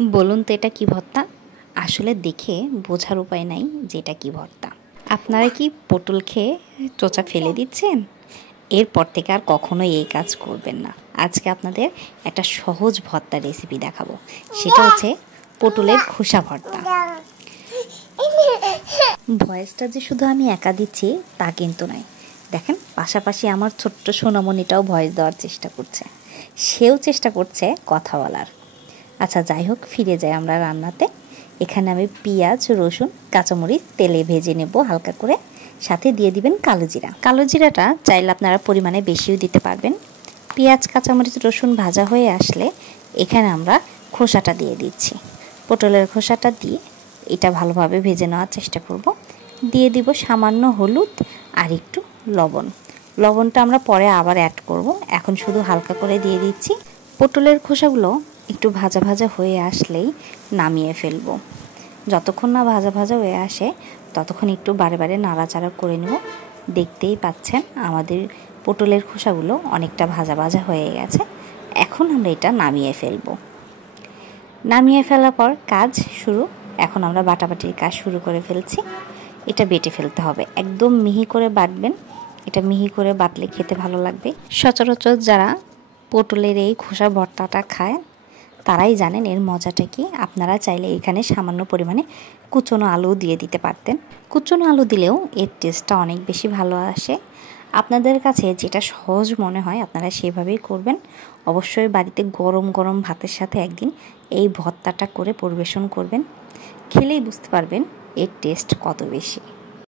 বলুন তো এটা কি ভর্তা? আসলে দেখে বোঝার উপায় নাই যে এটা কি ভর্তা। আপনারা কি পটল খেয়ে চোচা ফেলে দিচ্ছেন? এরপর থেকে আর কখনোই এই কাজ করবেন না। আজকে আপনাদের একটা সহজ ভর্তা রেসিপি দেখাবো। সেটা হচ্ছে পটলের খোসা ভর্তা। ভয়েসটা যে শুধু আমি একা দিচ্ছি তা কিন্তু নয়। দেখেন পাশাপাশি আমার ছোট্ট সোনামণিটাও ভয়েস দেওয়ার চেষ্টা করছে। সেও চেষ্টা করছে কথা বলার। আচ্ছা যাই হোক, ফিরে যাই আমরা রান্নাতে। এখানে আমি পেঁয়াজ, রসুন, কাঁচামরিচ তেলে ভেজে নেব হালকা করে। সাথে দিয়ে দিবেন কালো জিরা। কালো জিরাটা চাইলে আপনারা পরিমাণে বেশিও দিতে পারবেন। পেঁয়াজ, কাঁচামরিচ, রসুন ভাজা হয়ে আসলে এখানে আমরা খোসাটা দিয়ে দিচ্ছি। পটলের খোসাটা দিয়ে এটা ভালোভাবে ভেজে নেওয়ার চেষ্টা করব। দিয়ে দিব সামান্য হলুদ আর একটু লবণ। লবণটা আমরা পরে আবার অ্যাড করব, এখন শুধু হালকা করে দিয়ে দিচ্ছি। পটলের খোসাগুলো একটু ভাজা ভাজা হয়ে আসলেই নামিয়ে ফেলব। যতক্ষণ না ভাজা ভাজা হয়ে আসে ততক্ষণ একটু বারে বারে নাড়াচাড়া করে নেব। দেখতেই পাচ্ছেন আমাদের পটলের খোসাগুলো অনেকটা ভাজা ভাজা হয়ে গেছে। এখন আমরা এটা নামিয়ে ফেলব। নামিয়ে ফেলার পর কাজ শুরু। এখন আমরা বাটাবাটির কাজ শুরু করে ফেলছি। এটা বেটে ফেলতে হবে, একদম মিহি করে বাটবেন। এটা মিহি করে বাটলে খেতে ভালো লাগবে। সচরাচর যারা পটলের এই খোসা ভর্তাটা খায় তারাই জানেন এর মজাটা কি। আপনারা চাইলে এখানে সামান্য পরিমাণে কুচনো আলু দিয়ে দিতে পারতেন। কুচনো আলু দিলেও এর টেস্টটা অনেক বেশি ভালো আসে। আপনাদের কাছে যেটা সহজ মনে হয় আপনারা সেভাবেই করবেন। অবশ্যই বাড়িতে গরম গরম ভাতের সাথে একদিন এই ভর্তাটা করে পরিবেশন করবেন। খেলেই বুঝতে পারবেন এর টেস্ট কত বেশি।